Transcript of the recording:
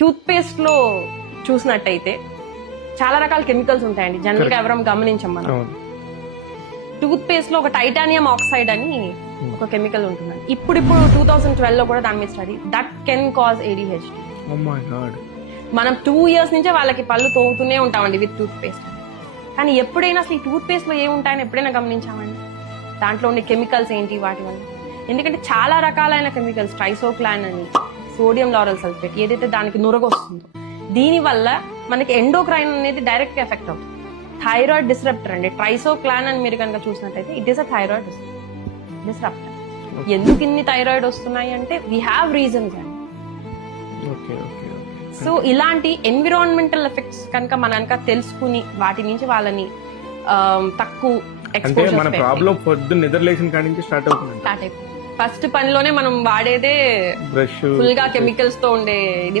Tooth paste లో చూసినట్టయితే చాలా రకాల కెమికల్స్ ఉంటాయండి. జనరల్ గా ఎవరం గమనించాం మనం. టూత్ పేస్ట్ లో ఒక టైటానియం ఆక్సైడ్ అని ఒక కెమికల్ ఉంటుందండి. ఇప్పుడు 2012 లో కూడా దాని మీద study that can cause ADHD. మనం 2 years నుంచే వాళ్ళకి పళ్ళు తోముతూనే ఉంటామండి విత్ టూత్ పేస్ట్. కానీ ఎప్పుడైనా అసలు ఈ టూత్ పేస్ట్ లో ఏముంటాయని ఎప్పుడైనా గమనించామండి? దాంట్లో ఉండే కెమికల్స్ ఏంటి వాటి వల్ల? ఎందుకంటే చాలా రకాలైన కెమికల్స్, ట్రైసోక్లాన్ అని, సోడియం లారల్ సల్ఫేట్, ఏదైతే దానికి నురగొస్తుందో దీని వల్ల మనకి ఎండోక్రైన్ అనేది డైరెక్ట్ గా ఎఫెక్ట్ అవుతుంది. థైరాయిడ్ డిస్రప్టర్ అండి. ట్రైసోక్లాన్ అని మీరు కనుక చూసినట్టయితే it is a thyroid disruptor. ఎందుకు ఇన్ని థైరాయిడ్ వస్తున్నాయి అంటే వీ హ్యావ్ రీజన్స్ అండి. సో ఇలాంటి ఎన్విరాన్మెంటల్ ఎఫెక్ట్స్ కనుక మనం కనుక తెలుసుకుని వాటి నుంచి వాళ్ళని తక్కువ ఎక్స్పోజర్ స్టార్ట్ అయిపోతుంది. ఫస్ట్ పనిలోనే మనం వాడేదే ఫుల్ గా కెమికల్స్ తో ఉండే ఇది